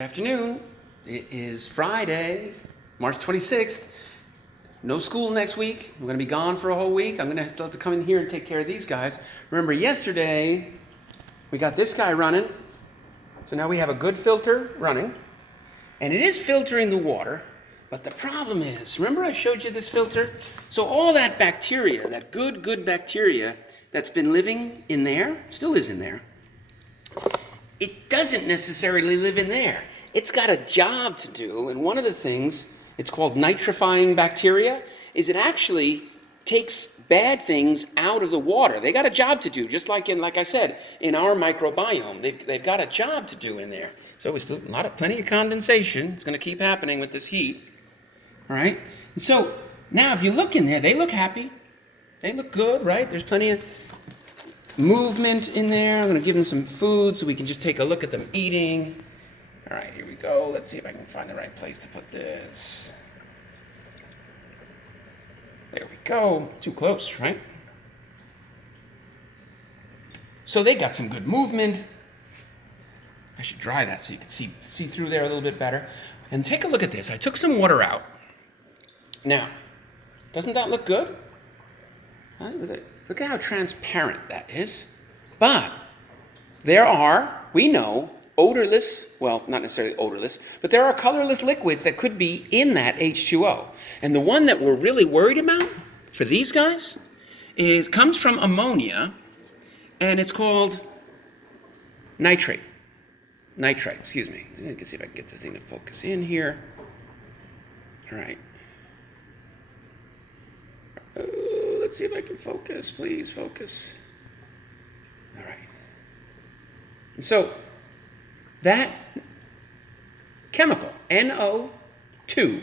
Afternoon. It is Friday, March 26th. No school next week. I'm going to be gone for a whole week. I'm going to still have to come in here and take care of these guys. Remember, yesterday we got this guy running. So now we have a good filter running. And it is filtering the water. But the problem is, remember I showed you this filter? So all that bacteria, that good bacteria that's been living in there, still is in there. It doesn't necessarily live in there. It's got a job to do, and one of the things, it's called nitrifying bacteria, is it actually takes bad things out of the water. They got a job to do, just like I said, in our microbiome. They've got a job to do in there. So we still plenty of condensation. It's going to keep happening with this heat. All right? And so now if you look in there, they look happy. They look good, right? There's plenty of movement in there. I'm going to give them some food so we can just take a look at them eating. All right, here we go. Let's see if I can find the right place to put this. There we go. Too close, right? So they got some good movement. I should dry that so you can see through there a little bit better. And take a look at this. I took some water out. Now, doesn't that look good? Huh? Look at how transparent that is. But there are, we know, odorless, well, not necessarily odorless, but there are colorless liquids that could be in that H2O. And the one that we're really worried about for these guys comes from ammonia, and it's called nitrite. Excuse me. I can see if I can get this thing to focus in here. All right. Let's see if I can focus. Please focus. All right. And so that chemical, NO2,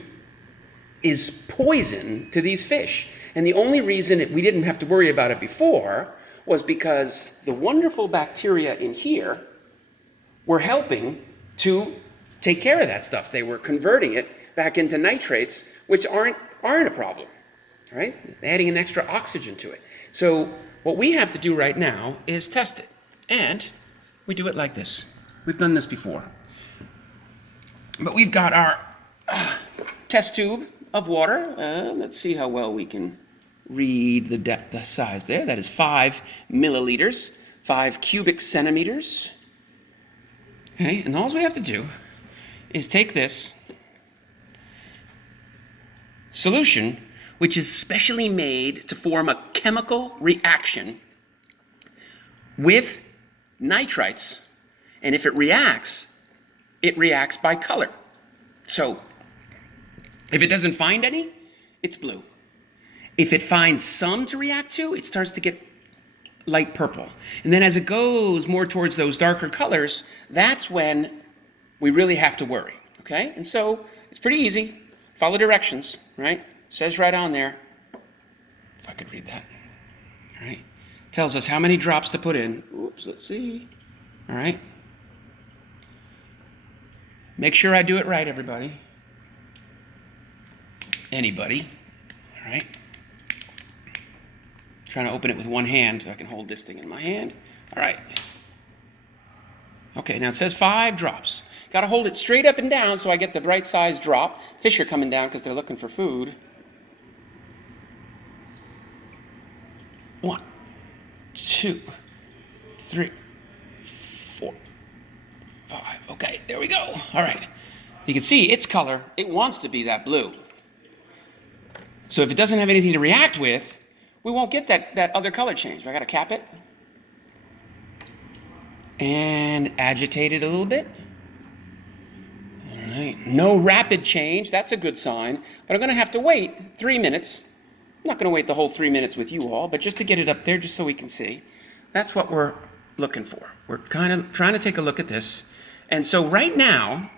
is poison to these fish. And the only reason we didn't have to worry about it before was because the wonderful bacteria in here were helping to take care of that stuff. They were converting it back into nitrates, which aren't a problem. Right? Adding an extra oxygen to it. So what we have to do right now is test it. And we do it like this. We've done this before. But we've got our test tube of water. Let's see how well we can read the size there. That is 5 milliliters, 5 cubic centimeters. Okay, and all we have to do is take this solution, which is specially made to form a chemical reaction with nitrites. And if it reacts by color. So if it doesn't find any, it's blue. If it finds some to react to, it starts to get light purple. And then as it goes more towards those darker colors, that's when we really have to worry, okay? And so it's pretty easy. Follow directions, right? Says right on there, if I could read that, all right, tells us how many drops to put in. Oops, let's see, all right. Make sure I do it right, everybody. Anybody, all right. Trying to open it with one hand so I can hold this thing in my hand. All right. Okay, now it says 5 drops. Got to hold it straight up and down so I get the right size drop. Fish are coming down because they're looking for food. 1, 2, 3, 4, 5. Okay, there we go. All right. You can see its color. It wants to be that blue. So if it doesn't have anything to react with, we won't get that other color change. I got to cap it and agitate it a little bit. All right. No rapid change. That's a good sign. But I'm going to have to wait 3 minutes. I'm not going to wait the whole 3 minutes with you all, but just to get it up there just so we can see. That's what we're looking for. We're kind of trying to take a look at this. And so right now,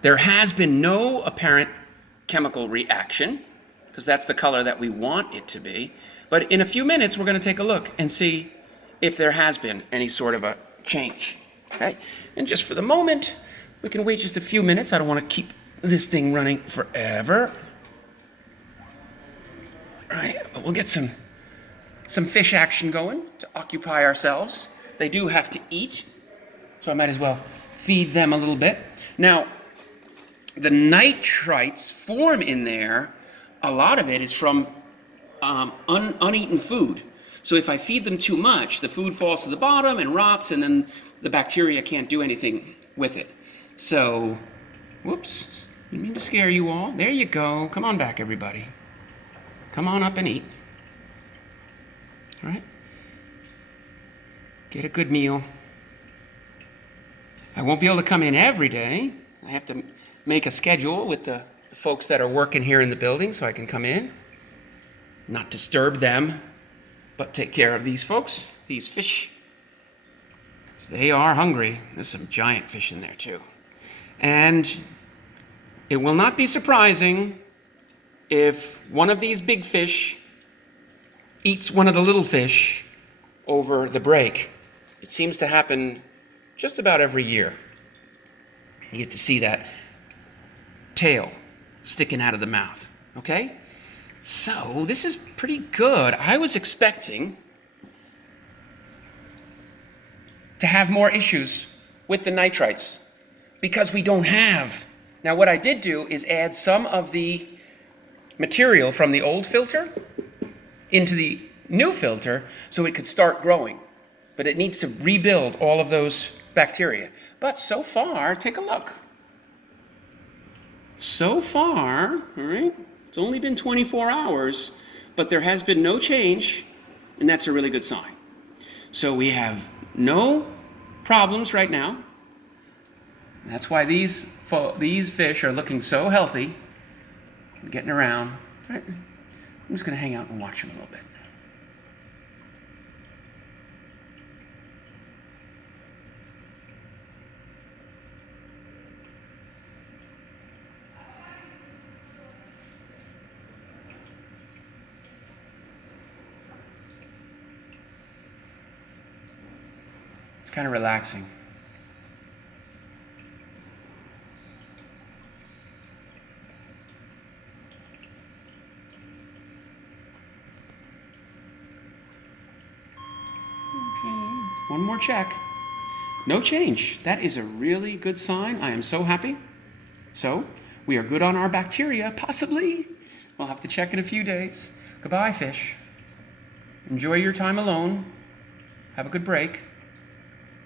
there has been no apparent chemical reaction, because that's the color that we want it to be. But in a few minutes, we're going to take a look and see if there has been any sort of a change. Okay? And just for the moment, we can wait just a few minutes. I don't want to keep this thing running forever. All right, but we'll get some fish action going to occupy ourselves. They do have to eat, so I might as well feed them a little bit. Now, the nitrites form in there, a lot of it is from uneaten food. So if I feed them too much, the food falls to the bottom and rots, and then the bacteria can't do anything with it. So, whoops, didn't mean to scare you all. There you go. Come on back, everybody. Come on up and eat. All right? Get a good meal. I won't be able to come in every day. I have to make a schedule with the folks that are working here in the building so I can come in, not disturb them, but take care of these folks, these fish. They are hungry. There's some giant fish in there too. And it will not be surprising if one of these big fish eats one of the little fish over the break. It seems to happen just about every year. You get to see that tail sticking out of the mouth, okay? So this is pretty good. I was expecting to have more issues with the nitrites because we don't have. Now what I did do is add some of the material from the old filter into the new filter so it could start growing. But it needs to rebuild all of those bacteria. But so far, take a look. So far, all right, it's only been 24 hours, but there has been no change, and that's a really good sign. So we have no problems right now. That's why these fish are looking so healthy and getting around. All right, I'm just going to hang out and watch them a little bit. It's kind of relaxing. Okay, one more check. No change. That is a really good sign. I am so happy. So, we are good on our bacteria, possibly. We'll have to check in a few days. Goodbye, fish. Enjoy your time alone. Have a good break.